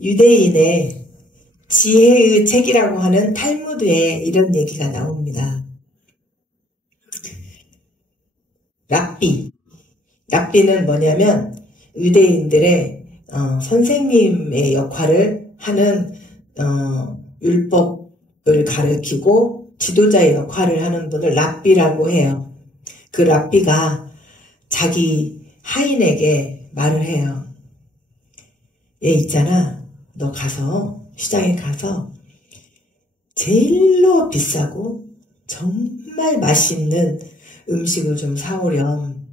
유대인의 지혜의 책이라고 하는 탈무드에 이런 얘기가 나옵니다. 랍비는 뭐냐면 유대인들의 선생님의 역할을 하는 율법을 가르치고 지도자의 역할을 하는 분을 랍비라고 해요. 그 랍비가 자기 하인에게 말을 해요. 얘 있잖아, 너 가서 시장에 가서 제일로 비싸고 정말 맛있는 음식을 좀 사오렴.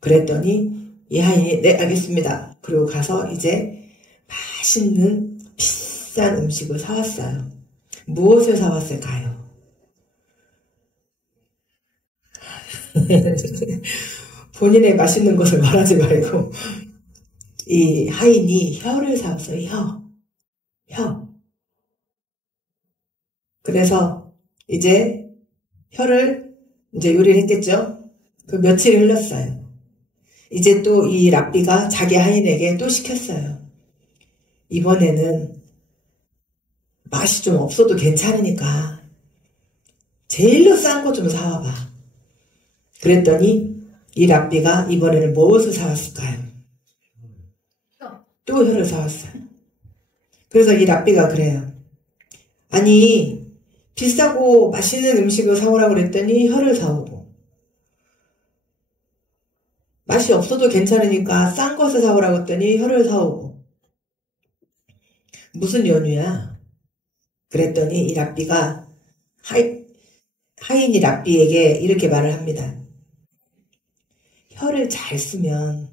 그랬더니 이 하인이 네 알겠습니다. 그리고 가서 이제 맛있는 비싼 음식을 사왔어요. 무엇을 사왔을까요? 본인의 맛있는 것을 말하지 말고 이 하인이 혀를 사왔어요. 혀. 그래서 이제 혀를 이제 요리를 했겠죠. 그 며칠이 흘렀어요. 이제 또 이 랍비가 자기 하인에게 또 시켰어요. 이번에는 맛이 좀 없어도 괜찮으니까 제일로 싼 거 좀 사와봐. 그랬더니 이 랍비가 이번에는 무엇을 사왔을까요? 또 혀를 사왔어요. 그래서 이 랍비가 그래요. 아니 비싸고 맛있는 음식을 사오라고 그랬더니 혀를 사오고 맛이 없어도 괜찮으니까 싼 것을 사오라고 했더니 혀를 사오고 무슨 연유야? 그랬더니 이 랍비가 하인이 랍비에게 이렇게 말을 합니다. 혀를 잘 쓰면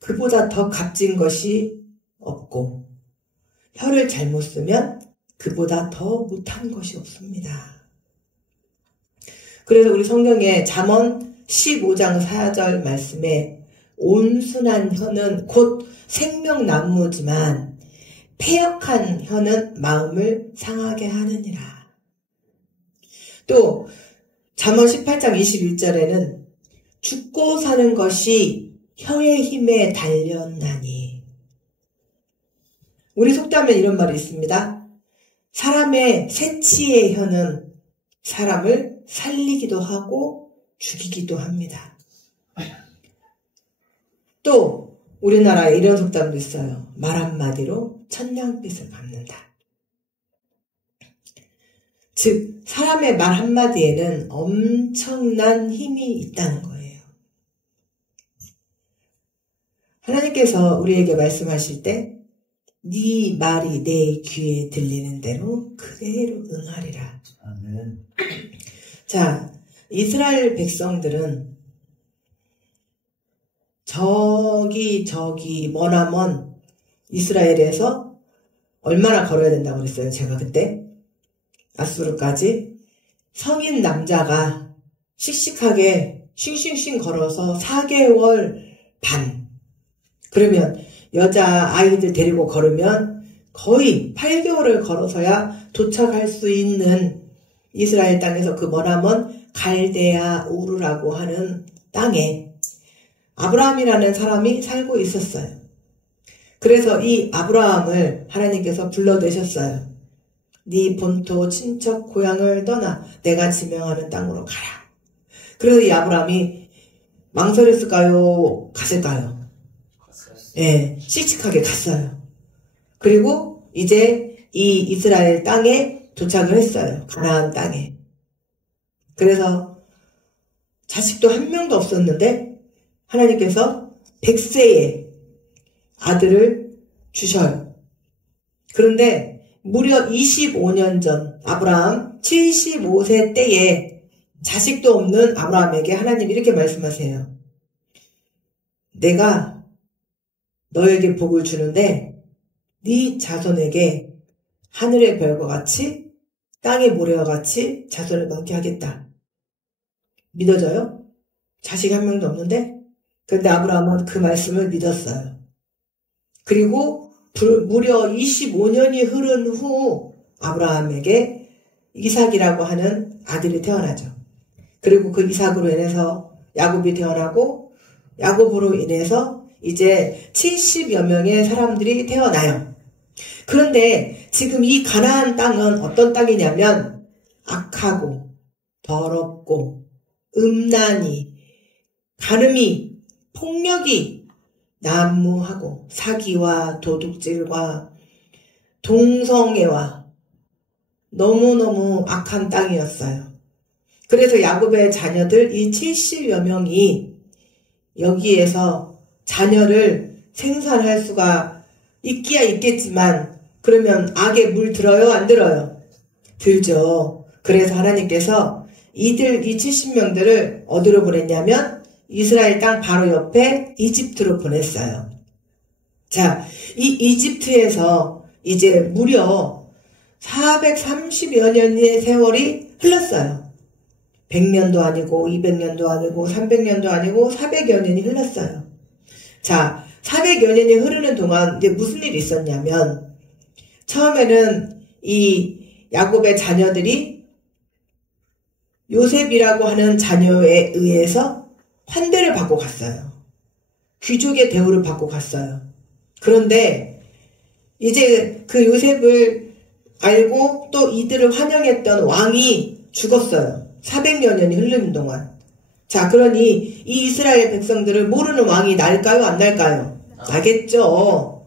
그보다 더 값진 것이 없고 혀를 잘못 쓰면 그보다 더 못한 것이 없습니다. 그래서 우리 성경에 잠언 15장 4절 말씀에 온순한 혀는 곧 생명나무지만 패역한 혀는 마음을 상하게 하느니라. 또 잠언 18장 21절에는 죽고 사는 것이 혀의 힘에 달렸나니. 우리 속담에 이런 말이 있습니다. 사람의 새치의 혀는 사람을 살리기도 하고 죽이기도 합니다. 또 우리나라에 이런 속담도 있어요. 말 한마디로 천냥빚을 갚는다. 즉 사람의 말 한마디에는 엄청난 힘이 있다는 거예요. 하나님께서 우리에게 말씀하실 때 네 말이 내 귀에 들리는 대로 그대로 응하리라. 아멘. 자, 이스라엘 백성들은 저기 머나먼 이스라엘에서 얼마나 걸어야 된다고 그랬어요? 제가 그때 아수르까지 성인 남자가 씩씩하게 싱싱싱 걸어서 4개월 반. 그러면 여자 아이들 데리고 걸으면 거의 8개월을 걸어서야 도착할 수 있는 이스라엘 땅에서 그 머나먼 갈대아 우르라고 하는 땅에 아브라함이라는 사람이 살고 있었어요. 그래서 이 아브라함을 하나님께서 불러내셨어요. 네 본토 친척 고향을 떠나 내가 지명하는 땅으로 가라. 그래서 이 아브라함이 망설였을까요? 갔을까요? 예, 씩씩하게 갔어요. 그리고 이제 이 이스라엘 땅에 도착을 했어요. 가나안 땅에. 그래서 자식도 한 명도 없었는데 하나님께서 100세의 아들을 주셔요. 그런데 무려 25년 전 아브라함 75세 때에 자식도 없는 아브라함에게 하나님이 이렇게 말씀하세요. 내가 너에게 복을 주는데 네 자손에게 하늘의 별과 같이 땅의 모래와 같이 자손을 많게 하겠다. 믿어져요? 자식이 한 명도 없는데? 그런데 아브라함은 그 말씀을 믿었어요. 그리고 무려 25년이 흐른 후 아브라함에게 이삭이라고 하는 아들이 태어나죠. 그리고 그 이삭으로 인해서 야곱이 태어나고 야곱으로 인해서 이제 70여 명의 사람들이 태어나요. 그런데 지금 이 가나안 땅은 어떤 땅이냐면 악하고 더럽고 음란이 간음이 폭력이 난무하고 사기와 도둑질과 동성애와 너무너무 악한 땅이었어요. 그래서 야곱의 자녀들 이 70여 명이 여기에서 자녀를 생산할 수가 있기야 있겠지만 그러면 악에 물 들어요? 안 들어요? 들죠. 그래서 하나님께서 이 70명들을 어디로 보냈냐면 이스라엘 땅 바로 옆에 이집트로 보냈어요. 자, 이 이집트에서 이제 무려 430여 년의 세월이 흘렀어요. 100년도 아니고 200년도 아니고 300년도 아니고 400여 년이 흘렀어요. 자, 400여 년이 흐르는 동안 이제 무슨 일이 있었냐면 처음에는 이 야곱의 자녀들이 요셉이라고 하는 자녀에 의해서 환대를 받고 갔어요. 귀족의 대우를 받고 갔어요. 그런데 이제 그 요셉을 알고 또 이들을 환영했던 왕이 죽었어요. 400여 년이 흐르는 동안. 자, 그러니 이 이스라엘 백성들을 모르는 왕이 날까요? 안 날까요? 나겠죠.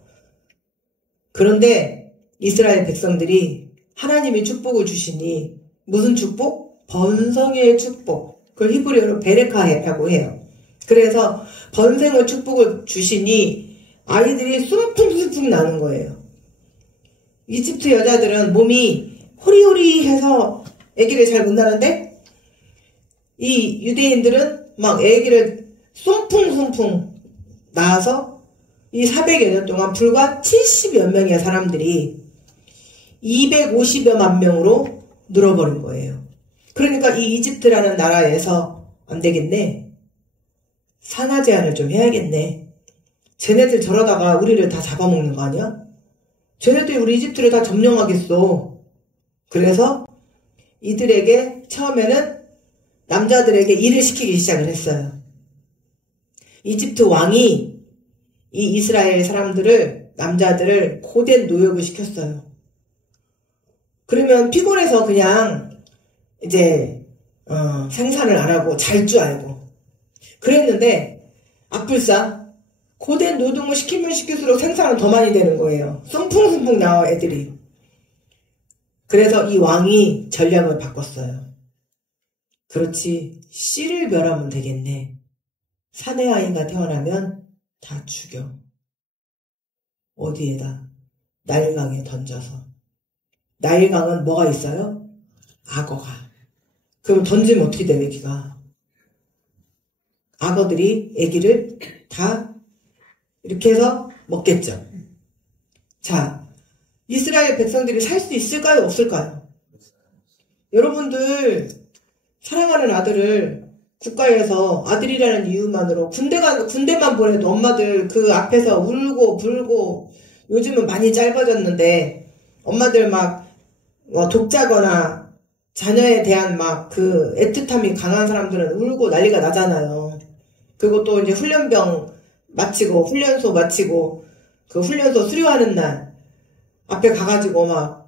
그런데 이스라엘 백성들이 하나님이 축복을 주시니 무슨 축복? 번성의 축복. 그걸 히브리어로 베레카라고 해요. 그래서 번성의 축복을 주시니 아이들이 숭풍숭풍 나는 거예요. 이집트 여자들은 몸이 호리호리해서 아기를 잘 못 낳는데 이 유대인들은 막 아기를 숭풍숭풍 낳아서 이 400여 년 동안 불과 70여 명의 사람들이 250여만 명으로 늘어버린 거예요. 그러니까 이 이집트라는 나라에서 안 되겠네. 산하 제한을 좀 해야겠네. 쟤네들 저러다가 우리를 다 잡아먹는 거 아니야? 쟤네들이 우리 이집트를 다 점령하겠어. 그래서 이들에게 처음에는 남자들에게 일을 시키기 시작을 했어요. 이집트 왕이 이 이스라엘 사람들을, 남자들을 고된 노역을 시켰어요. 그러면 피곤해서 그냥 이제 생산을 안 하고 잘 줄 알고 그랬는데 악불사 고된 노동을 시키면 시킬수록 생산은 더 많이 되는 거예요. 숭풍숭풍 나와 애들이. 그래서 이 왕이 전략을 바꿨어요. 그렇지, 씨를 멸하면 되겠네. 사내 아이가 태어나면 다 죽여. 어디에다? 나일강에 던져서. 나일강은 뭐가 있어요? 악어가. 그럼 던지면 어떻게 돼, 애기가? 악어들이 애기를 다 이렇게 해서 먹겠죠. 자, 이스라엘 백성들이 살 수 있을까요? 없을까요? 여러분들 사랑하는 아들을 국가에서 아들이라는 이유만으로 군대만 보내도 엄마들 그 앞에서 울고 불고 요즘은 많이 짧아졌는데 엄마들 막 독자거나 자녀에 대한 막 그 애틋함이 강한 사람들은 울고 난리가 나잖아요. 그리고 또 이제 훈련병 마치고 훈련소 마치고 그 훈련소 수료하는 날 앞에 가가지고 막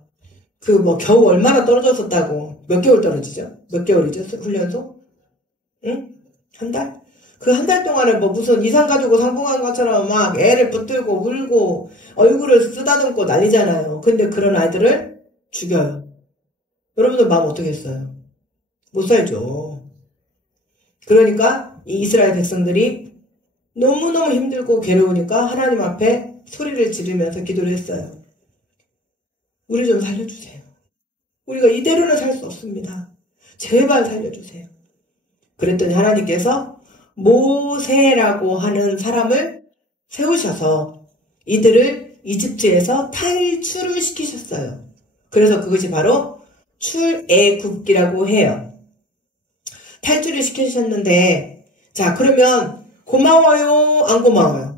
그 뭐 겨우 얼마나 떨어졌었다고. 몇 개월 떨어지죠? 몇 개월이죠? 훈련소? 응? 한 달? 그 한 달 동안에 뭐 무슨 이상 가지고 상봉한 것처럼 막 애를 붙들고 울고 얼굴을 쓰다듬고 난리잖아요. 근데 그런 아이들을 죽여요. 여러분들 마음 어떻게 했어요? 못 살죠. 그러니까 이 이스라엘 백성들이 너무너무 힘들고 괴로우니까 하나님 앞에 소리를 지르면서 기도를 했어요. 우리 좀 살려주세요. 우리가 이대로는 살 수 없습니다. 제발 살려주세요. 그랬더니 하나님께서 모세라고 하는 사람을 세우셔서 이들을 이집트에서 탈출을 시키셨어요. 그래서 그것이 바로 출애굽기라고 해요. 탈출을 시키셨는데 자, 그러면 고마워요? 안 고마워요?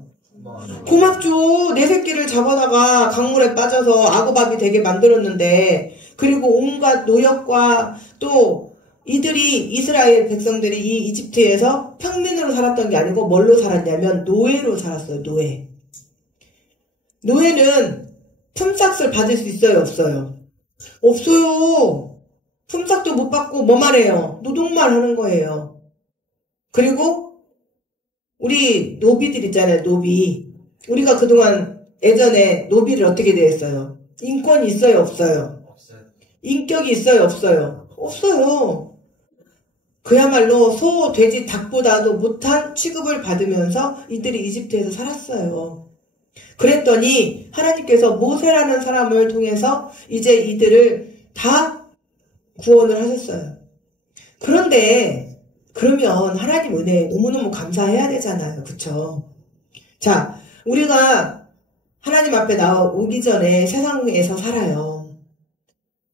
고맙죠. 내 새끼를 잡아다가 강물에 빠져서 악어밥이 되게 만들었는데 그리고 온갖 노역과 또 이들이 이스라엘 백성들이 이 이집트에서 평민으로 살았던 게 아니고 뭘로 살았냐면 노예로 살았어요. 노예. 노예는 품삯을 받을 수 있어요? 없어요? 없어요. 품삯도 못 받고 뭐만 해요? 노동만 하는 거예요. 그리고 우리 노비들 있잖아요. 노비. 우리가 그동안 예전에 노비를 어떻게 대했어요? 인권이 있어요? 없어요? 없어요. 인격이 있어요? 없어요? 없어요. 그야말로 소, 돼지, 닭보다도 못한 취급을 받으면서 이들이 이집트에서 살았어요. 그랬더니 하나님께서 모세라는 사람을 통해서 이제 이들을 다 구원을 하셨어요. 그런데 그러면 하나님 은혜에 너무너무 감사해야 되잖아요. 그쵸? 자, 우리가 하나님 앞에 나오기 전에 세상에서 살아요.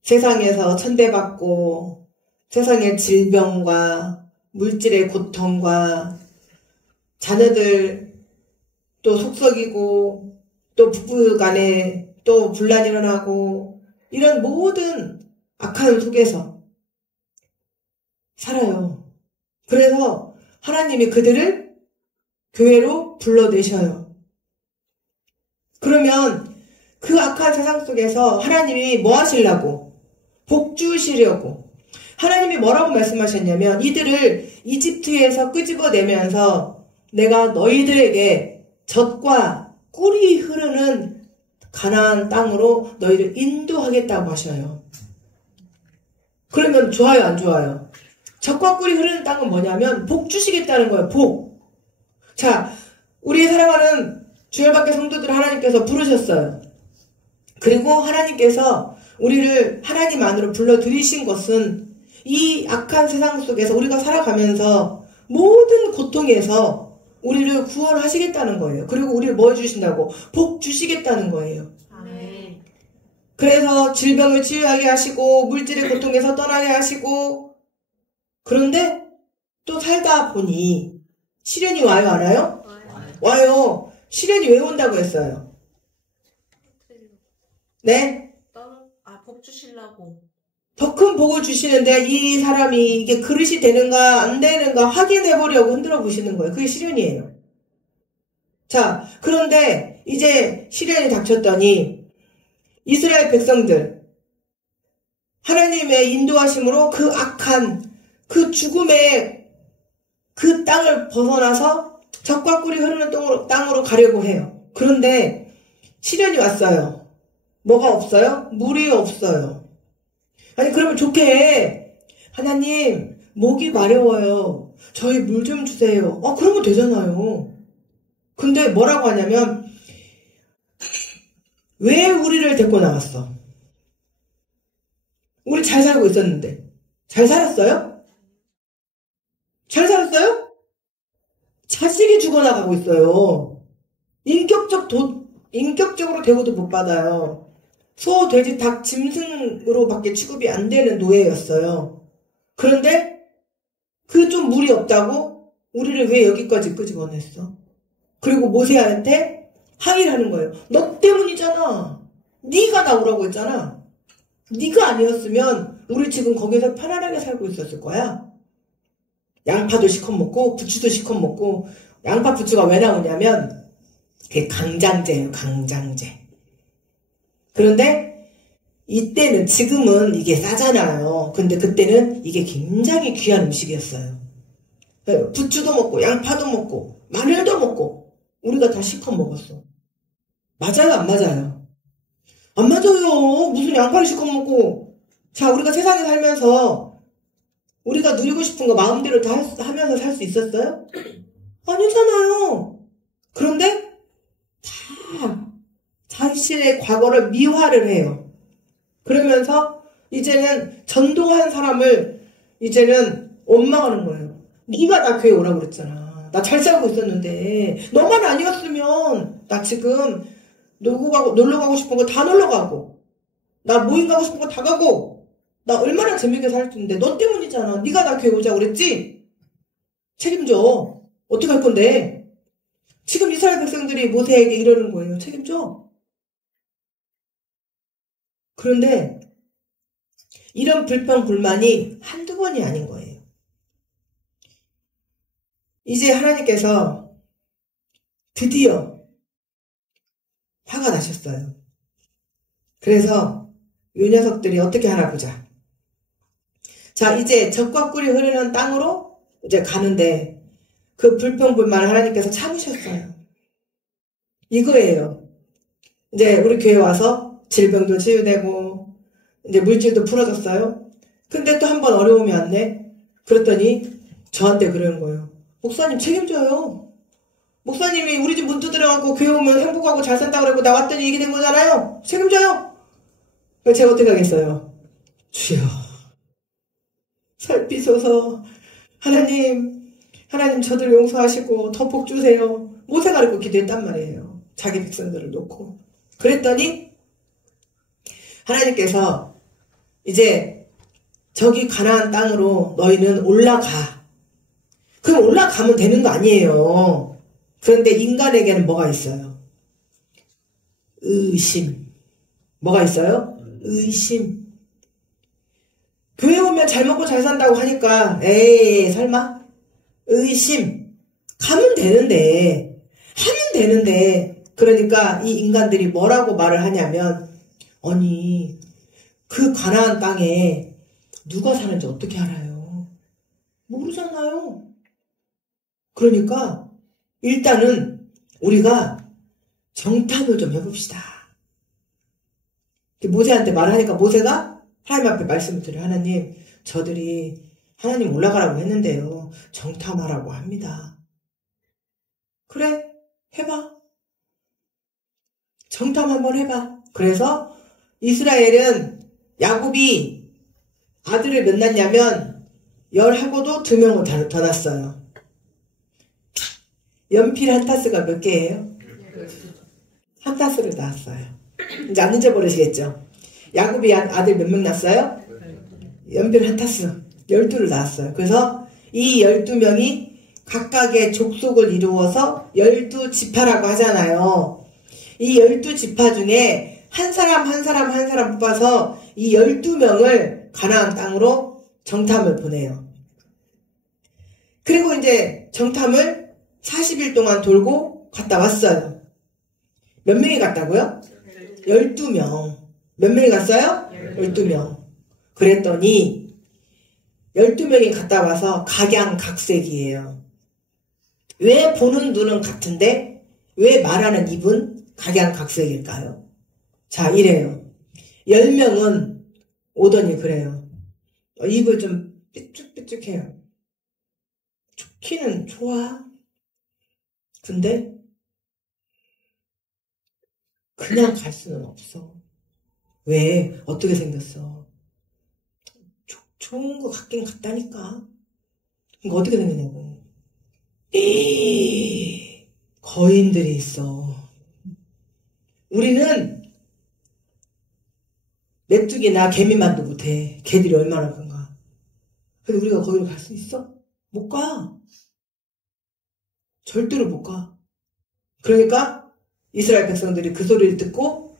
세상에서 천대받고 세상의 질병과 물질의 고통과 자녀들 또 속썩이고 또 부부 간에 또 분란이 일어나고 이런 모든 악한 속에서 살아요. 그래서 하나님이 그들을 교회로 불러내셔요. 그러면 그 악한 세상 속에서 하나님이 뭐 하시려고? 복 주시려고. 하나님이 뭐라고 말씀하셨냐면 이들을 이집트에서 끄집어내면서 내가 너희들에게 젖과 꿀이 흐르는 가나안 땅으로 너희를 인도하겠다고 하셔요. 그러면 좋아요, 안 좋아요? 젖과 꿀이 흐르는 땅은 뭐냐면 복 주시겠다는 거예요. 복. 자, 우리 사랑하는 주일밖에 성도들 하나님께서 부르셨어요. 그리고 하나님께서 우리를 하나님 안으로 불러들이신 것은 이 악한 세상 속에서 우리가 살아가면서 모든 고통에서 우리를 구원하시겠다는 거예요. 그리고 우리를 뭐 해주신다고? 복 주시겠다는 거예요. 아멘. 그래서 질병을 치유하게 하시고 물질의 고통에서 떠나게 하시고 그런데 또 살다 보니 시련이 와요, 안 와요? 와요. 시련이 왜 온다고 했어요? 네? 복 주시려고. 더 큰 복을 주시는데 이 사람이 이게 그릇이 되는가 안 되는가 확인해보려고 흔들어 보시는 거예요. 그게 시련이에요. 자, 그런데 이제 시련이 닥쳤더니 이스라엘 백성들 하나님의 인도하심으로 그 악한 그 죽음의 그 땅을 벗어나서 젖과 꿀이 흐르는 땅으로 가려고 해요. 그런데 시련이 왔어요. 뭐가 없어요? 물이 없어요. 아니 그러면 좋게 해. 하나님 목이 마려워요. 저희 물 좀 주세요. 그러면 되잖아요. 근데 뭐라고 하냐면 왜 우리를 데리고 나왔어? 우리 잘 살고 있었는데 잘 살았어요? 잘 살았어요? 자식이 죽어나가고 있어요. 인격적으로 대우도 못 받아요. 소, 돼지, 닭, 짐승으로밖에 취급이 안 되는 노예였어요. 그런데 그 좀 물이 없다고 우리를 왜 여기까지 끄집어냈어? 그리고 모세한테 항의를 하는 거예요. 너 때문이잖아. 네가 나오라고 했잖아. 네가 아니었으면 우리 지금 거기서 편안하게 살고 있었을 거야. 양파도 시컷 먹고 부추도 시컷 먹고. 양파 부추가 왜 나오냐면 그게 강장제예요. 강장제. 그런데 이때는 지금은 이게 싸잖아요. 근데 그때는 이게 굉장히 귀한 음식이었어요. 부추도 먹고 양파도 먹고 마늘도 먹고 우리가 다 시컷 먹었어. 맞아요? 안 맞아요? 안 맞아요. 무슨 양파를 시컷 먹고. 자, 우리가 세상에 살면서 우리가 누리고 싶은 거 마음대로 다 하면서 살 수 있었어요? 아니잖아요. 그런데 다 자신의 과거를 미화를 해요. 그러면서 이제는 전도한 사람을 이제는 원망하는 거예요. 네가 나 교회 오라고 그랬잖아. 나 잘 살고 있었는데 너만 아니었으면 나 지금 놀러 가고 싶은 거 다 놀러 가고 나 모임 가고 싶은 거 다 가고 나 얼마나 재밌게 살 텐데 너 때문이잖아. 네가 나 교회 오자고 그랬지? 책임져. 어떻게 할 건데? 지금 이스라엘 백성들이 모세에게 이러는 거예요. 책임져. 그런데 이런 불평, 불만이 한두 번이 아닌 거예요. 이제 하나님께서 드디어 화가 나셨어요. 그래서 요 녀석들이 어떻게 하나 보자. 자, 이제 젖과 꿀이 흐르는 땅으로 이제 가는데 그 불평불만을 하나님께서 참으셨어요. 이거예요. 이제 우리 교회 와서 질병도 치유되고 이제 물질도 풀어졌어요. 근데 또 한 번 어려움이 왔네. 그랬더니 저한테 그러는 거예요. 목사님 책임져요. 목사님이 우리 집 문 두드려갖고 교회 오면 행복하고 잘 산다고 그러고 나 왔더니 이게 된 거잖아요. 책임져요. 그래서 제가 어떻게 하겠어요? 주여 살피소서. 하나님 저들 용서하시고 더 복 주세요. 모세가 그렇게 기도했단 말이에요. 자기 백성들을 놓고. 그랬더니 하나님께서 이제 저기 가나안 땅으로 너희는 올라가. 그럼 올라가면 되는 거 아니에요. 그런데 인간에게는 뭐가 있어요? 의심. 뭐가 있어요? 의심. 교회 오면 잘 먹고 잘 산다고 하니까 에이 설마? 의심. 가면 되는데 하면 되는데 그러니까 이 인간들이 뭐라고 말을 하냐면 아니 그 가나안 땅에 누가 사는지 어떻게 알아요? 모르잖아요. 그러니까 일단은 우리가 정탐을 좀 해봅시다. 모세한테 말하니까 모세가 하나님 앞에 말씀을 드려요. 하나님 저들이 하나님 올라가라고 했는데요. 정탐하라고 합니다. 그래 해봐. 정탐 한번 해봐. 그래서 이스라엘은 야곱이 아들을 몇 낳냐면 10하고도 2명을 더 낳았어요. 연필 한 타스가 몇 개예요? 한 타스를 낳았어요. 이제 안 잊어버리시겠죠? 야곱이 아들 몇 명 낳았어요? 연필 한 타스 12를 낳았어요. 그래서 이 12명이 각각의 족속을 이루어서 12지파라고 하잖아요. 이 12지파 중에 한 사람 한 사람 한 사람 뽑아서 이 12명을 가나안 땅으로 정탐을 보내요. 그리고 이제 정탐을 40일 동안 돌고 갔다 왔어요. 몇 명이 갔다고요? 12명. 몇 명이 갔어요? 12명. 그랬더니 12명이 갔다 와서 각양각색이에요. 왜 보는 눈은 같은데 왜 말하는 입은 각양각색일까요? 자, 이래요. 10명은 오더니 그래요. 입을 좀 삐쭉삐쭉해요. 좋기는 좋아. 근데 그냥 갈 수는 없어. 왜? 어떻게 생겼어? 좋은 거 같긴 같다니까. 그러니까 어떻게 생겼냐고. 거인들이 있어. 우리는 메뚜기나 개미만도 못해. 개들이 얼마나 큰가. 근데 우리가 거기로 갈 수 있어? 못 가. 절대로 못 가. 그러니까 이스라엘 백성들이 그 소리를 듣고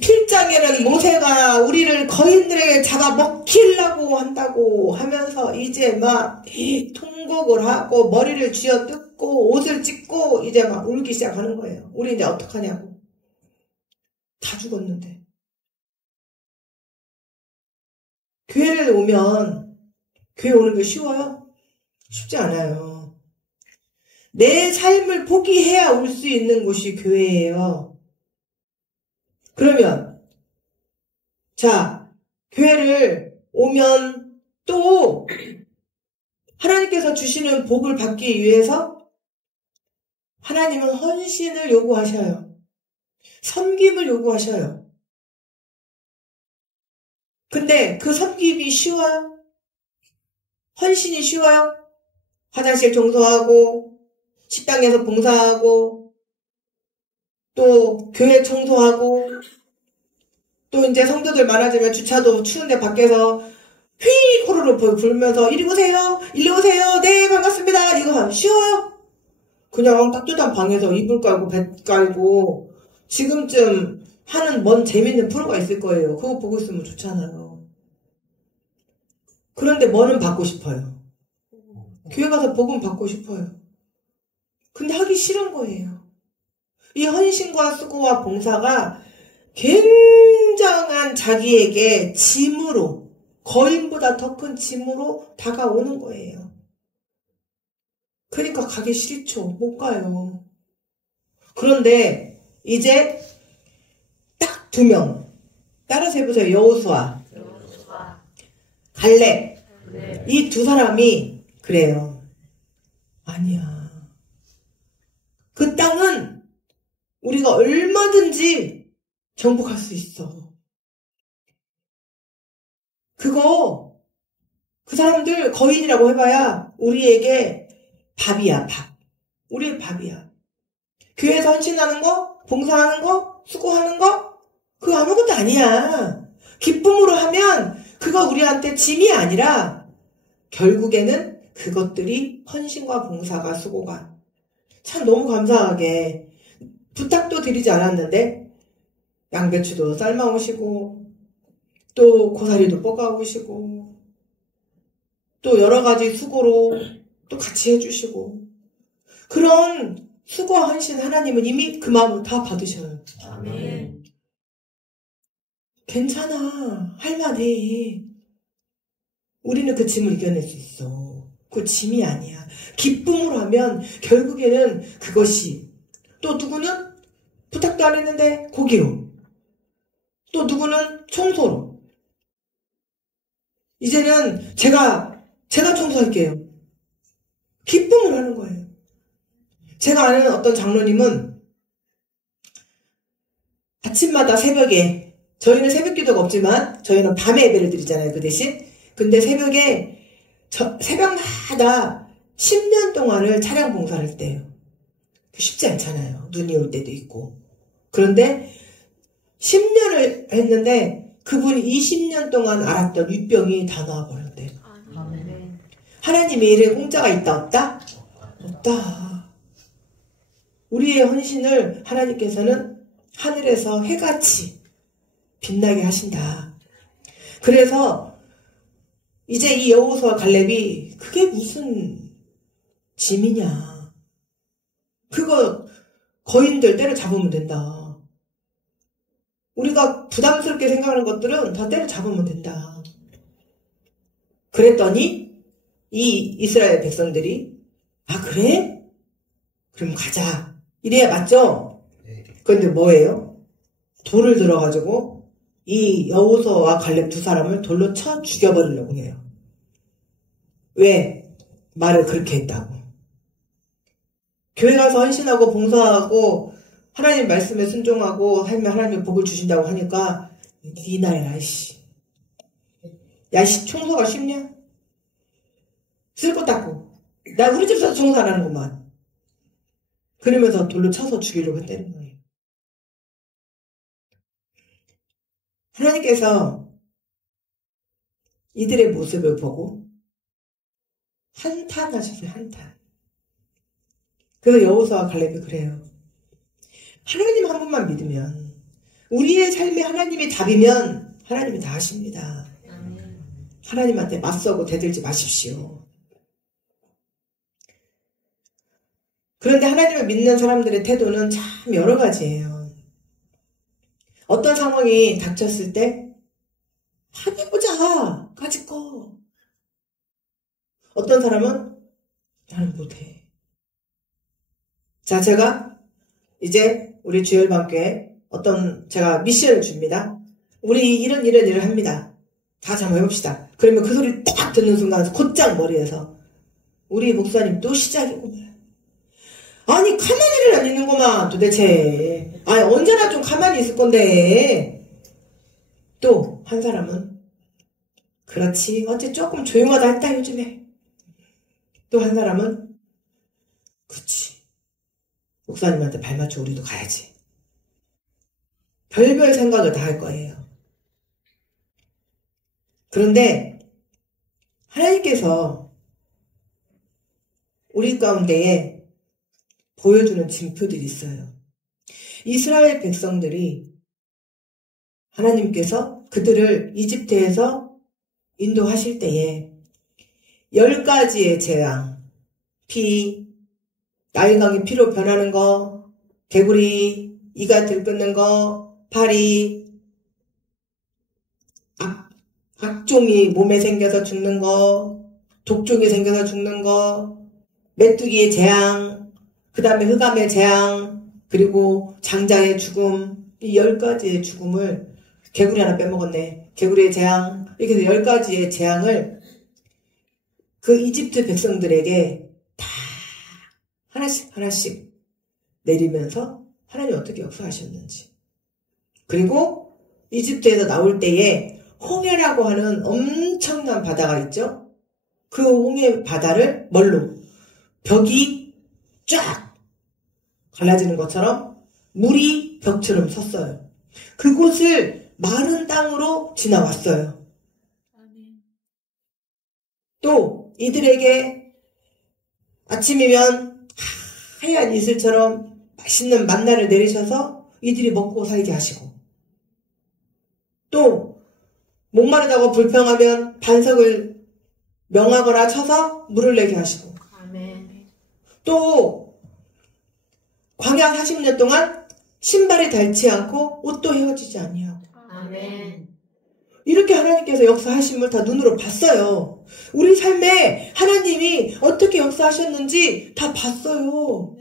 필장에는 모세가 우리를 거인들에게 잡아먹히려고 한다고 하면서 이제 막 통곡을 하고 머리를 쥐어뜯고 옷을 찢고 이제 막 울기 시작하는 거예요. 우리 이제 어떡하냐고. 다 죽었는데. 교회를 오면 교회 오는 게 쉬워요? 쉽지 않아요. 내 삶을 포기해야 올 수 있는 곳이 교회예요. 그러면 자, 교회를 오면 또 하나님께서 주시는 복을 받기 위해서 하나님은 헌신을 요구하셔요. 섬김을 요구하셔요. 근데 그 섬김이 쉬워요? 헌신이 쉬워요? 화장실 청소하고 식당에서 봉사하고 또 교회 청소하고 또 이제 성도들 많아지면 주차도 추운데 밖에서 휘 코로로 불면서 이리 오세요 일로 오세요 네 반갑습니다 이거 쉬워요? 그냥 따뜻한 방에서 이불 깔고 배 깔고 지금쯤 하는 뭔 재밌는 프로가 있을 거예요. 그거 보고 있으면 좋잖아요. 그런데 뭐는 받고 싶어요. 교회 가서 복음 받고 싶어요. 근데 하기 싫은 거예요. 이 헌신과 수고와 봉사가 굉장한 자기에게 짐으로, 거인보다 더 큰 짐으로 다가오는 거예요. 그러니까 가기 싫죠. 못 가요. 그런데 이제 딱 2명. 따라서 해보세요. 여호수아, 갈렙. 이 2사람이 그래요. 아니야. 그 땅은 우리가 얼마든지 정복할 수 있어. 그거 그 사람들 거인이라고 해봐야 우리에게 밥이야. 밥. 우리의 밥이야. 교회에서 헌신하는 거, 봉사하는 거, 수고하는 거, 그거 아무것도 아니야. 기쁨으로 하면 그거 우리한테 짐이 아니라 결국에는 그것들이 헌신과 봉사가, 수고가 참 너무 감사하게 부탁도 드리지 않았는데 양배추도 삶아오시고 또 고사리도 볶아오시고 또 여러 가지 수고로 또 같이 해주시고 그런 수고와 헌신 하나님은 이미 그 마음을 다 받으셔요. 아멘. 괜찮아. 할만해. 우리는 그 짐을 이겨낼 수 있어. 그 짐이 아니야. 기쁨으로 하면 결국에는 그것이 또 누구는 부탁도 안 했는데 고기로 또 누구는 청소로 이제는 제가 청소할게요. 기쁨으로 하는 거예요. 제가 아는 어떤 장로님은 아침마다 새벽에 저희는 새벽 기도가 없지만 저희는 밤에 예배를 드리잖아요. 그 대신 근데 새벽마다 10년 동안을 차량 봉사를 했대요. 쉽지 않잖아요. 눈이 올 때도 있고. 그런데 10년을 했는데 그분이 20년 동안 알았던 윗병이 다 나와버렸대요. 아멘. 하나님의 일에 공짜가 있다 없다? 없다. 우리의 헌신을 하나님께서는 하늘에서 해같이 빛나게 하신다. 그래서 이제 이 여호수아 갈렙이 그게 무슨 짐이냐. 그거 거인들 때려잡으면 된다. 우리가 부담스럽게 생각하는 것들은 다 때려잡으면 된다. 그랬더니 이 이스라엘 백성들이 아 그래? 그럼 가자. 이래야 맞죠? 그런데 뭐예요? 돌을 들어가지고 이 여호수아와 갈렙 2사람을 돌로 쳐 죽여버리려고 해요. 왜? 말을 그렇게 했다고. 교회 가서 헌신하고 봉사하고 하나님 말씀에 순종하고 하면 하나님 복을 주신다고 하니까 네 나이라 씨. 야 씨 청소가 쉽냐? 쓸고 닦고 나 우리 집에서 청소 안 하는구만. 그러면서 돌로 쳐서 죽이려고 했다는 거예요. 하나님께서 이들의 모습을 보고 한탄하셨어요. 한탄. 그래서 여호수아와 갈렙이 그래요. 하나님 한 분만 믿으면 우리의 삶에 하나님이 답이면 하나님이 다 하십니다. 하나님한테 맞서고 대들지 마십시오. 그런데 하나님을 믿는 사람들의 태도는 참 여러 가지예요. 어떤 상황이 닥쳤을 때 해보자 까짓 거. 어떤 사람은 나는 못해. 자, 제가 이제 우리 주일밤교회 제가 미션을 줍니다. 우리 이런 일을 합니다. 다 한번 해봅시다. 그러면 그 소리를 딱 듣는 순간 곧장 머리에서 우리 목사님 또 시작이구만. 아니 가만히를 안 있는구만 도대체. 아니 언제나 좀 가만히 있을 건데. 또 한 사람은 그렇지 어째 조금 조용하다 했다 요즘에. 또 한 사람은 그치 목사님한테 발맞춰 우리도 가야지. 별별 생각을 다 할 거예요. 그런데 하나님께서 우리 가운데에 보여주는 징표들이 있어요. 이스라엘 백성들이 하나님께서 그들을 이집트에서 인도하실 때에 10가지의 재앙, 피, 나일강이 피로 변하는 거, 개구리, 이가 들끓는 거, 파리, 악종이 몸에 생겨서 죽는 거, 독종이 생겨서 죽는 거, 메뚜기의 재앙, 그 다음에 흑암의 재앙, 그리고 장자의 죽음, 이 10가지의 죽음을, 개구리 하나 빼먹었네. 개구리의 재앙, 이렇게 해서 10가지의 재앙을 그 이집트 백성들에게 다 하나씩 내리면서 하나님 어떻게 역사하셨는지. 그리고 이집트에서 나올 때에 홍해라고 하는 엄청난 바다가 있죠. 그 홍해 바다를 뭘로? 벽이 쫙 갈라지는 것처럼 물이 벽처럼 섰어요. 그곳을 마른 땅으로 지나왔어요. 또 이들에게 아침이면 하얀 이슬처럼 맛있는 만나를 내리셔서 이들이 먹고 살게 하시고, 또 목마르다고 불평하면 반석을 명하거나 쳐서 물을 내게 하시고, 아멘. 또 광야 40년 동안 신발이 닳지 않고 옷도 헤어지지 아니하고, 아멘. 이렇게 하나님께서 역사하심을 다 눈으로 봤어요. 우리 삶에 하나님이 어떻게 역사하셨는지 다 봤어요.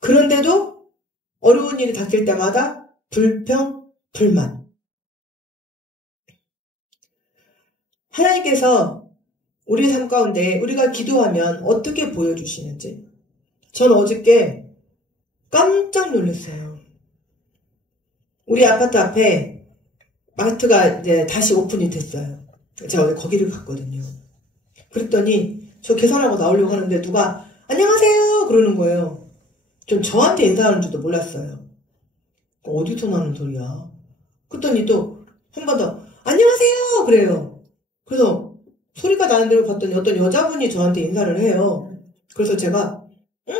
그런데도 어려운 일이 닥칠 때마다 불평, 불만. 하나님께서 우리 삶 가운데 우리가 기도하면 어떻게 보여주시는지 저는 어저께 깜짝 놀랐어요. 우리 아파트 앞에 마트가 이제 다시 오픈이 됐어요. 제가 어제 거기를 갔거든요. 그랬더니 저 계산하고 나오려고 하는데 누가 안녕하세요 그러는 거예요. 좀 저한테 인사하는 줄도 몰랐어요. 어디서 나는 소리야? 그랬더니 또 한 번 더 안녕하세요 그래요. 그래서 소리가 나는 데로 봤더니 어떤 여자분이 저한테 인사를 해요. 그래서 제가 응?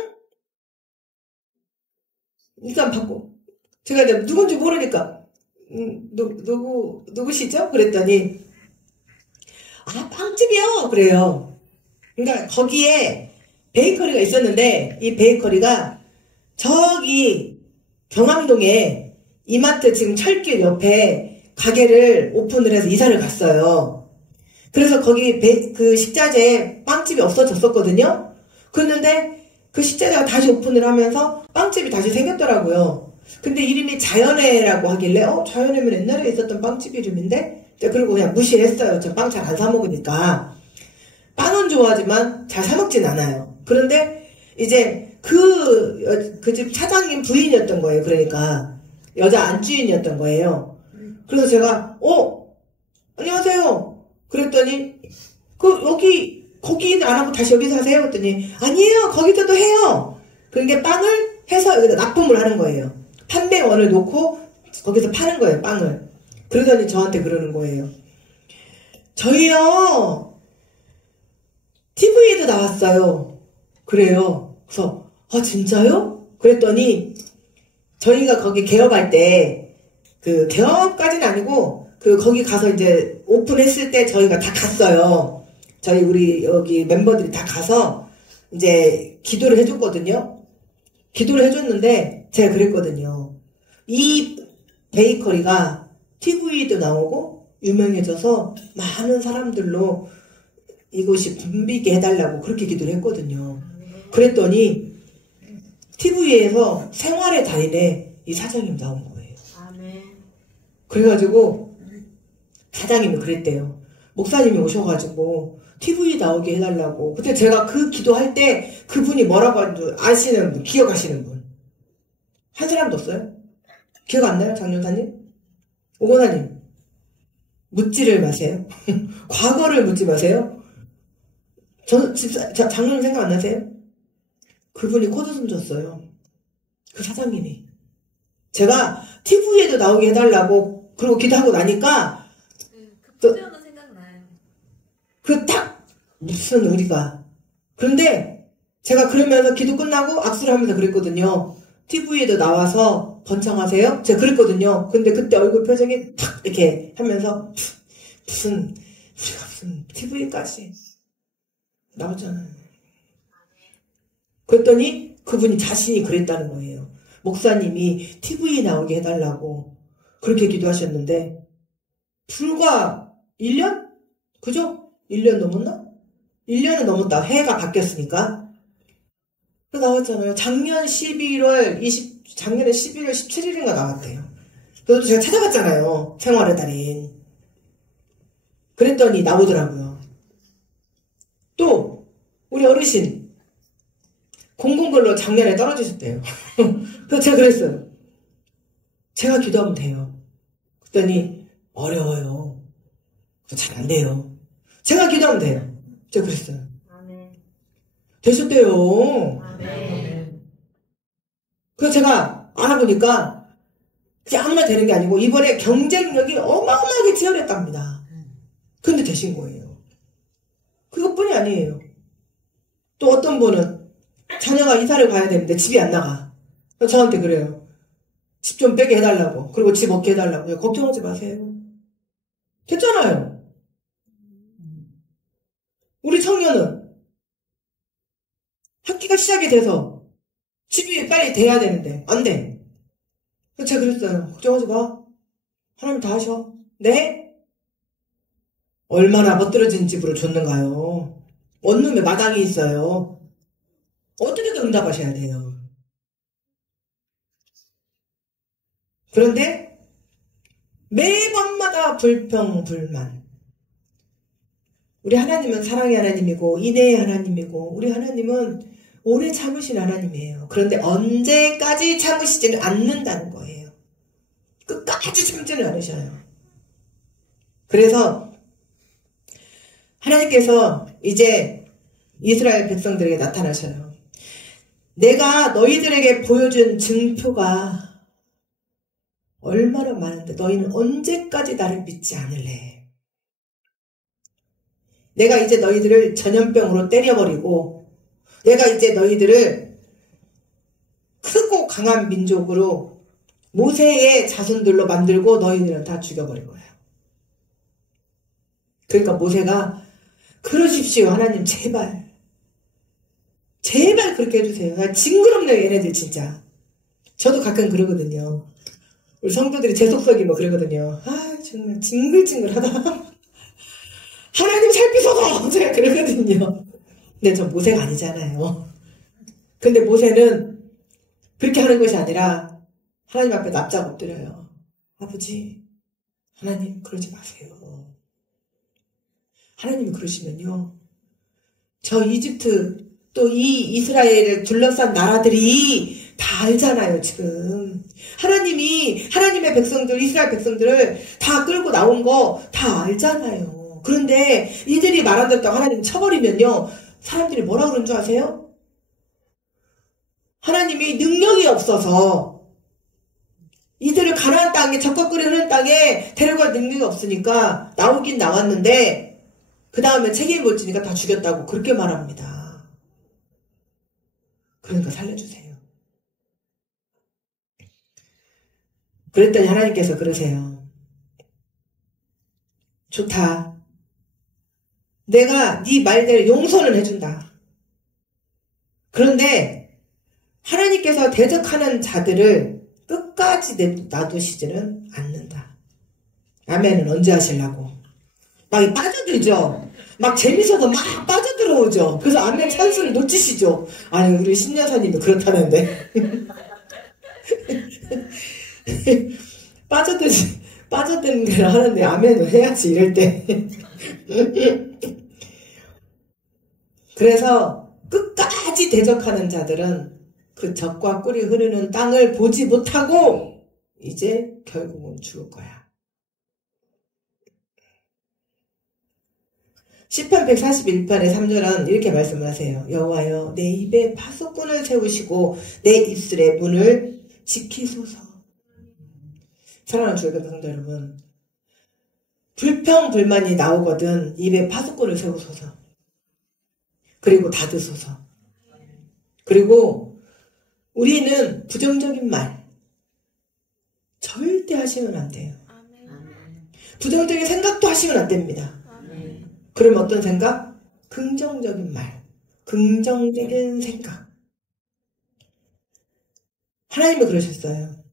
일단 받고 제가 이제 누군지 모르니까 누구시죠? 그랬더니 빵집이요 그래요. 그러니까 거기에 베이커리가 있었는데 이 베이커리가 저기 경암동에 이마트 지금 철길 옆에 가게를 오픈을 해서 이사를 갔어요. 그래서 거기 그 식자재 빵집이 없어졌었거든요. 그랬는데 그 식자재가 다시 오픈을 하면서 빵집이 다시 생겼더라고요. 근데 이름이 자연회라고 하길래 자연회면 옛날에 있었던 빵집 이름인데 그리고 그냥 무시했어요. 저 빵 잘 안 사 먹으니까. 빵은 좋아하지만 잘 사 먹진 않아요. 그런데 이제 그 집 사장님 부인이었던 거예요. 그러니까 여자 안주인이었던 거예요. 그래서 제가 안녕하세요 그랬더니 거기는 안 하고 다시 여기서 하세요 그랬더니 아니에요 거기서도 해요. 그러니까 빵을 해서 여기다 납품을 하는 거예요. 판매원을 놓고 거기서 파는 거예요 빵을. 그러더니 저한테 그러는 거예요. 저희요 TV에도 나왔어요. 그래요. 그래서 진짜요? 그랬더니 저희가 거기 개업할 때 그 개업까지는 아니고 거기 가서 이제 오픈했을 때 저희가 다 갔어요. 우리 여기 멤버들이 다 가서 이제 기도를 해줬거든요. 기도를 해줬는데 제가 그랬거든요. 이 베이커리가 TV에도 나오고 유명해져서 많은 사람들로 이곳이 붐비게 해달라고 그렇게 기도를 했거든요. 그랬더니 TV에서 생활의 달인에 이 사장님 나온 거예요. 그래가지고 사장님이 그랬대요. 목사님이 오셔가지고 TV 나오게 해달라고. 그때 제가 그 기도할 때 그분이 뭐라고 하는지 아시는 분, 기억하시는 분 한 사람도 없어요? 기억 안 나요? 장로사님? 오건사님 묻지를 마세요. 과거를 묻지 마세요. 장로님 생각 안 나세요? 그분이 코드숨 졌어요. 그 사장님이. 제가 TV에도 나오게 해달라고 그리고 기도하고 나니까 그 표정은 생각나요. 무슨 우리가. 그런데 제가 그러면서 기도 끝나고 악수를 하면서 그랬거든요. TV에도 나와서 번창하세요? 제가 그랬거든요. 근데 그때 얼굴 표정이 탁 이렇게 하면서 우리가 무슨 TV까지 나오잖아요. 그랬더니 그분이 자신이 그랬다는 거예요. 목사님이 TV 나오게 해달라고 그렇게 기도하셨는데 불과 1년? 그죠? 1년 넘었나? 1년은 넘었다. 해가 바뀌었으니까. 나왔잖아요. 작년에 11월 17일인가 나왔대요. 그것도 제가 찾아갔잖아요. 생활의 달인. 그랬더니 나오더라고요. 또 우리 어르신 공공근로 작년에 떨어지셨대요. 그래서 제가 그랬어요. 제가 기도하면 돼요. 그랬더니 어려워요. 잘 안 돼요. 제가 기도하면 돼요. 제가 그랬어요. 되셨대요. 그래서 제가 알아보니까 그게 아무나 되는 게 아니고 이번에 경쟁력이 어마어마하게 치열했답니다. 근데 되신 거예요. 그것뿐이 아니에요. 또 어떤 분은 자녀가 이사를 가야 되는데 집이 안 나가. 저한테 그래요. 집 좀 빼게 해달라고. 그리고 집 얻게 해달라고. 걱정하지 마세요. 됐잖아요. 우리 청년은 학기가 시작이 돼서 집이 빨리 돼야 되는데 안 돼. 그래서 제가 그랬어요. 걱정하지 마. 하나님 다 하셔. 네? 얼마나 멋들어진 집으로 줬는가요? 원룸에 마당이 있어요. 어떻게든 응답하셔야 돼요. 그런데 매번마다 불평불만. 우리 하나님은 사랑의 하나님이고 인애의 하나님이고 우리 하나님은 오래 참으신 하나님이에요. 그런데 언제까지 참으시지는 않는다는 거예요. 끝까지 참지는 않으셔요. 그래서 하나님께서 이제 이스라엘 백성들에게 나타나셔요. 내가 너희들에게 보여준 증표가 얼마나 많은데 너희는 언제까지 나를 믿지 않을래? 내가 이제 너희들을 전염병으로 때려버리고 내가 이제 너희들을 크고 강한 민족으로 모세의 자손들로 만들고 너희들은 다 죽여버릴 거예요. 그러니까 모세가 그러십시오. 하나님 제발 그렇게 해주세요. 나 징그럽네요. 얘네들 진짜. 저도 가끔 그러거든요. 우리 성도들이 제 속삭이 뭐 그러거든요. 아 정말 징글징글하다. 하나님 살피소서. 제가 그러거든요. 근데 저 모세가 아니잖아요. 근데 모세는 그렇게 하는 것이 아니라 하나님 앞에 납작 엎드려요. 아버지 하나님 그러지 마세요. 하나님이 그러시면요. 저 이집트 또 이 이스라엘을 둘러싼 나라들이 다 알잖아요, 지금. 하나님이 하나님의 백성들, 이스라엘 백성들을 다 끌고 나온 거 다 알잖아요. 그런데 이들이 말 안 듣다고 하나님 쳐버리면요. 사람들이 뭐라 그러는 줄 아세요? 하나님이 능력이 없어서 이들을 가나안 땅에 적과 끓이 흐르는 땅에 데려갈 능력이 없으니까 나오긴 나왔는데 그 다음에 책임을 못 지니까 다 죽였다고 그렇게 말합니다. 그러니까 살려주세요. 그랬더니 하나님께서 그러세요. 좋다. 내가 네 말대로 용서는 해준다. 그런데 하나님께서 대적하는 자들을 끝까지 놔두시지는 않는다. 아멘은 언제 하시려고? 막 빠져들죠. 막 재밌어서 막 빠져들어오죠. 그래서 아멘 찬스를 놓치시죠. 아니 우리 신여사님이 그렇다는데. 빠져드는 게 하는데 아멘을 해야지 이럴 때. 그래서 끝까지 대적하는 자들은 그 적과 꿀이 흐르는 땅을 보지 못하고 이제 결국은 죽을 거야. 시편 141편의 3절은 이렇게 말씀하세요. 여호와여 내 입에 파수꾼을 세우시고 내 입술의 문을 지키소서. 사랑하는 주의 백성들 여러분, 불평불만이 나오거든 입에 파수꾼을 세우소서. 그리고 닫으소서. 그리고 우리는 부정적인 말, 절대 하시면 안 돼요. 아멘. 부정적인 생각도 하시면 안 됩니다. 아멘. 그럼 어떤 생각? 긍정적인 말, 긍정적인 생각. 하나님은 그러셨어요.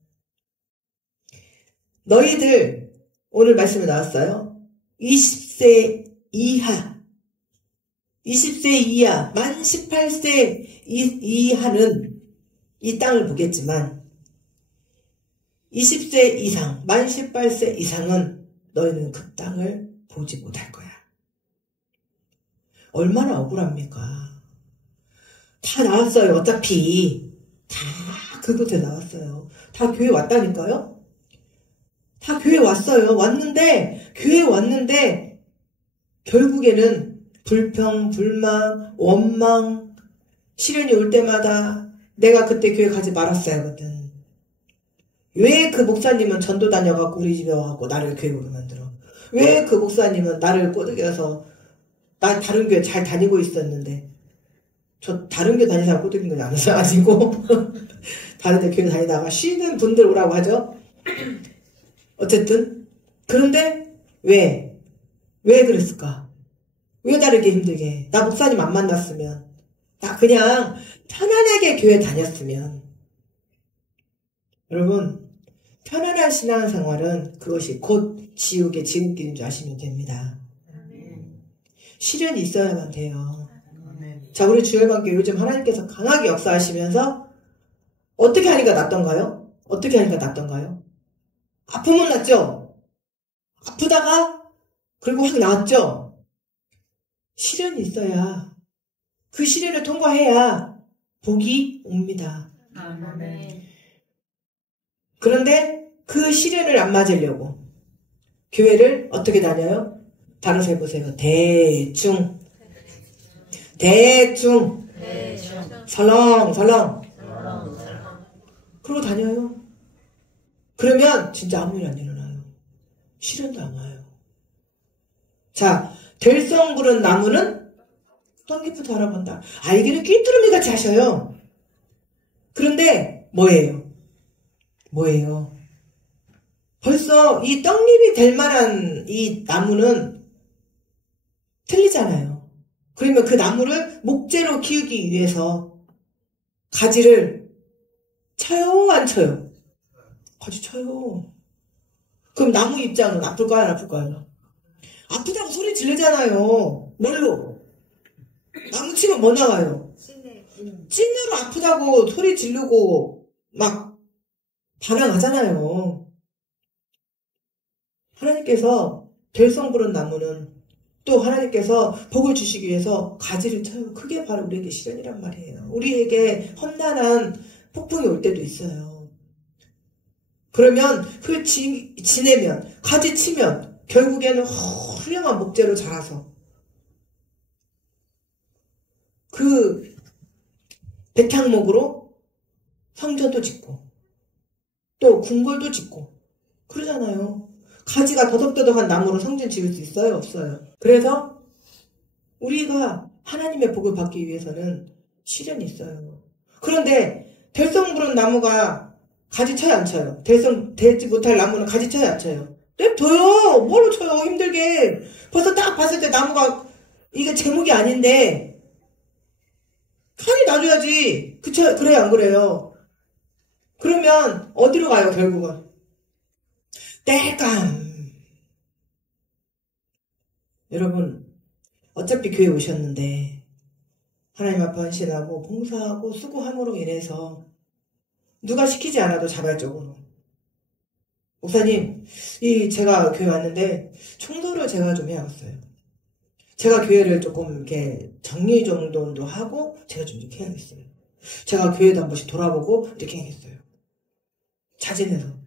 너희들, 오늘 말씀에 나왔어요. 20세 이하, 20세 이하, 만 18세 이하는 이 땅을 보겠지만 20세 이상, 만 18세 이상은 너희는 그 땅을 보지 못할 거야. 얼마나 억울합니까? 다 나왔어요. 어차피 다 그곳에 나왔어요. 다 교회 왔다니까요. 다 교회 왔어요. 교회 왔는데 결국에는 불평, 불만, 원망, 시련이 올 때마다 내가 그때 교회 가지 말았어야거든. 왜 그 목사님은 전도 다녀갖고 우리 집에 와갖고 나를 교회로 만들어? 왜 그 목사님은 나를 꼬드겨서 나 다른 교회 잘 다니고 있었는데 저 다른 교회 다니는 사람 꼬드긴 건 아니고 다른 데 교회 다니다가 쉬는 분들 오라고 하죠. 어쨌든 그런데 왜 그랬을까? 왜 다르게 힘들게? 나 목사님 안 만났으면, 나 그냥 편안하게 교회 다녔으면. 여러분, 편안한 신앙생활은 그것이 곧 지옥의 지름길인 줄 아시면 됩니다. 시련이 있어야만 돼요. 자, 우리 주일반교 요즘 하나님께서 강하게 역사하시면서 어떻게 하니까 낫던가요? 아프면 낫죠? 아프다가 그리고 확 나았죠? 시련이 있어야, 그 시련을 통과해야 복이 옵니다. 아멘. 그런데 그 시련을 안 맞으려고 교회를 어떻게 다녀요? 다뤄서 해보세요. 대충 설렁설렁 그러고 다녀요. 그러면 진짜 아무 일 안 일어나요. 시련도 안 와요. 자, 될성 부른 나무는 떡잎부터 알아본다. 알기는 꿰뚫음이 같이 하셔요. 그런데 뭐예요? 벌써 이 떡잎이 될 만한 이 나무는 틀리잖아요. 그러면 그 나무를 목재로 키우기 위해서 가지를 쳐요, 안 쳐요? 가지 쳐요. 그럼 나무 입장은 아플까요, 안 아플까요? 아프다고 소리 지르잖아요. 뭘로? 나무 치면 뭐 나와요? 찐으로 아프다고 소리 지르고 막 반항하잖아요. 하나님께서 될성 부른 나무는 또 하나님께서 복을 주시기 위해서 가지를 쳐요. 그게 바로 우리에게 시련이란 말이에요. 우리에게 험난한 폭풍이 올 때도 있어요. 그러면 그 지내면, 가지 치면 결국에는 훌륭한 목재로 자라서 그 백향목으로 성전도 짓고 또 궁궐도 짓고 그러잖아요. 가지가 더덕더덕한 나무로 성전 지을 수 있어요? 없어요? 그래서 우리가 하나님의 복을 받기 위해서는 시련이 있어요. 그런데 될성 부른 나무가 가지 쳐요, 안 쳐요? 되지 못할 나무는 가지 쳐요, 안 쳐요? 냅둬요. 뭘로 쳐요, 힘들게. 벌써 딱 봤을 때 나무가 이게 제목이 아닌데 편히 놔줘야지. 그쵸? 그래요, 안 그래요? 그러면 어디로 가요, 결국은? 땔감. 여러분, 어차피 교회 오셨는데 하나님 앞에 헌신하고 봉사하고 수고함으로 인해서 누가 시키지 않아도 자발적으로 목사님, 제가 교회 왔는데 청소를 제가 좀 해야겠어요. 제가 교회를 조금 이렇게 정리 정돈도 하고 제가 좀 이렇게 해야겠어요. 제가 교회도 한 번씩 돌아보고 이렇게 해야겠어요. 자진해서.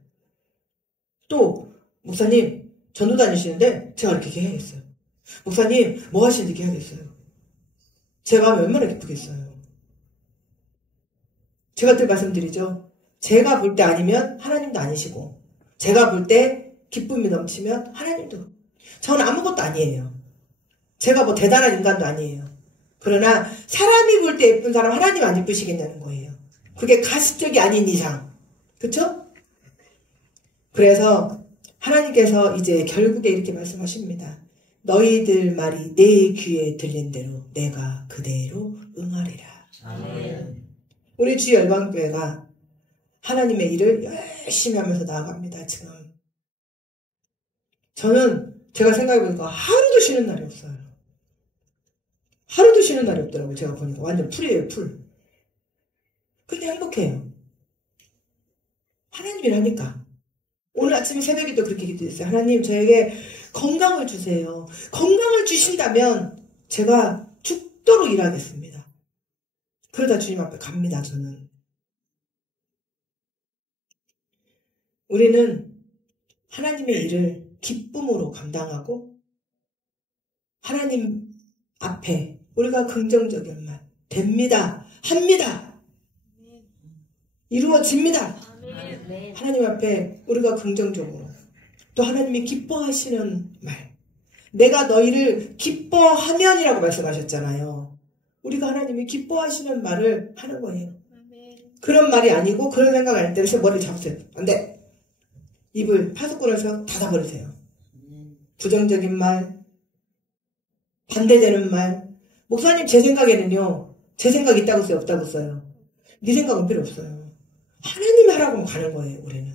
또 목사님 전도 다니시는데 제가 이렇게 해야겠어요. 목사님 뭐 하시는지 이렇게 해야겠어요. 제가 하면 얼마나 기쁘겠어요. 제가 늘 말씀드리죠. 제가 볼 때 아니면 하나님도 아니시고 제가 볼 때 기쁨이 넘치면 하나님도. 저는 아무것도 아니에요. 제가 뭐 대단한 인간도 아니에요. 그러나 사람이 볼 때 예쁜 사람 하나님 안 예쁘시겠냐는 거예요. 그게 가식적이 아닌 이상. 그쵸? 그래서 하나님께서 이제 결국에 이렇게 말씀하십니다. 너희들 말이 내 귀에 들린 대로 내가 그대로 응하리라. 아멘. 우리 주 열방교회가 하나님의 일을 열심히 하면서 나아갑니다. 지금 저는 제가 생각해보니까 하루도 쉬는 날이 없어요. 하루도 쉬는 날이 없더라고요. 제가 보니까 완전 풀이에요. 풀. 근데 행복해요. 하나님 일하니까. 오늘 아침 새벽에 또 그렇게 기도했어요. 하나님 저에게 건강을 주세요. 건강을 주신다면 제가 죽도록 일하겠습니다. 그러다 주님 앞에 갑니다. 저는. 우리는 하나님의 일을 기쁨으로 감당하고 하나님 앞에 우리가 긍정적인 말 됩니다. 합니다. 이루어집니다. 아멘. 하나님 앞에 우리가 긍정적으로 또 하나님이 기뻐하시는 말 내가 너희를 기뻐하면이라고 말씀하셨잖아요. 우리가 하나님이 기뻐하시는 말을 하는 거예요. 아멘. 그런 말이 아니고 그런 생각 안 할 때 머리를 잡으세요. 안 돼. 입을 파수꾼에서 닫아버리세요. 부정적인 말 반대되는 말 목사님 제 생각에는요. 제 생각 있다고 써요? 없다고 써요? 네 생각은 필요 없어요. 하나님 하라고 가는 거예요. 우리는.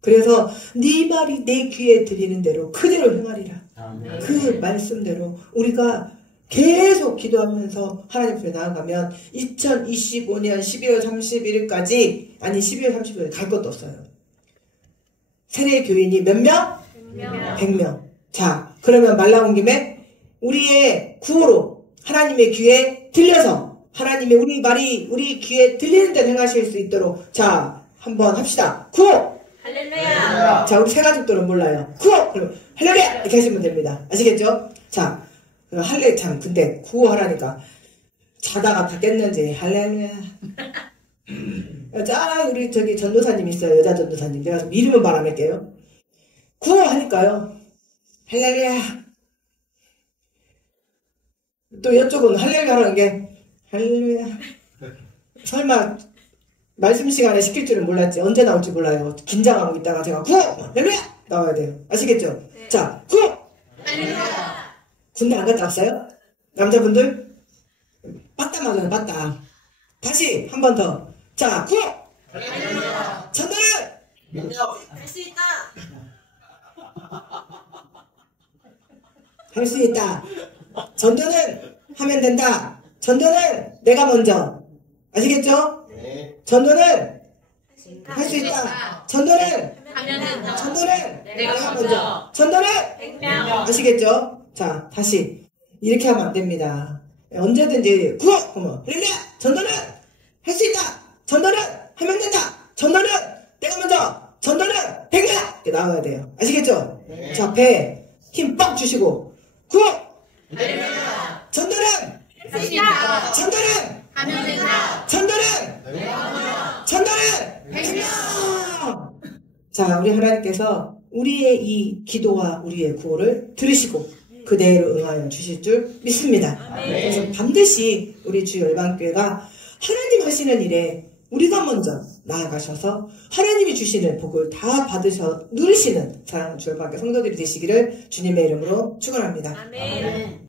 그래서 네 말이 내 귀에 들리는 대로 그대로 행하리라. 아멘. 그 말씀대로 우리가 계속 기도하면서 하나님 앞에 나아가면 2025년 12월 31일까지 아니 12월 30일에 갈 것도 없어요. 세례 교인이 몇 명? 100명. 100명. 자, 그러면 말 나온 김에 우리의 구호로 하나님의 귀에 들려서 하나님의 우리 말이 우리 귀에 들리는 대로 행하실 수 있도록 자, 한번 합시다. 구호! 할렐루야. 자, 우리 세 가족들은 몰라요. 구호! 그럼 할렐루야! 이렇게 하시면 됩니다. 아시겠죠? 자, 할렐 참 근데 구호하라니까 자다가 다 깼는지 할렐루야. 자, 우리 저기 전도사님 있어요. 여자 전도사님. 내가 이름은 말 안 할게요. 구호하니까요. 할렐루야. 또 이쪽은 할렐루야 하는 게 할렐루야. 설마 말씀 시간에 시킬 줄은 몰랐지. 언제 나올지 몰라요. 긴장하고 있다가 제가 구호! 할렐루야! 나와야 돼요. 아시겠죠? 네. 자, 구호! 할렐루야. 군대 안 갔다 왔어요? 남자분들? 빠따 맞아요, 빠따. 다시 한 번 더. 자, 구호! 할렐루야. 전도는 할 수 있다. 할 수 있다. 전도는 하면 된다. 전도는 내가 먼저. 아시겠죠? 네. 전도는 할 할 수 있다. 전도는 하면 된다. 전도는 내가 먼저. 전도는 100명. 아시겠죠? 자, 다시 이렇게 하면 안 됩니다. 언제든지 구호! 그러면 할렐루야! 전도는 할 수 있다. 전도는 하면 된다. 전도는 내가 먼저. 전도는 100명! 이렇게 나와야 돼요. 아시겠죠? 네. 자, 배에 힘 빡 주시고 구호! 할렐루야. 전도는 할 수 있다. 전도는 하면 된다. 전도는 내가 먼저. 전도는 100명. 자, 우리 하나님께서 우리의 이 기도와 우리의 구호를 들으시고 그대로 응하여 주실 줄 믿습니다. 그래서 반드시 우리 주 열방교회가 하나님 하시는 일에 우리가 먼저 나아가셔서 하나님이 주시는 복을 다 받으셔 누리시는 사랑하는 주 열방교회 성도들이 되시기를 주님의 이름으로 축원합니다. 아멘.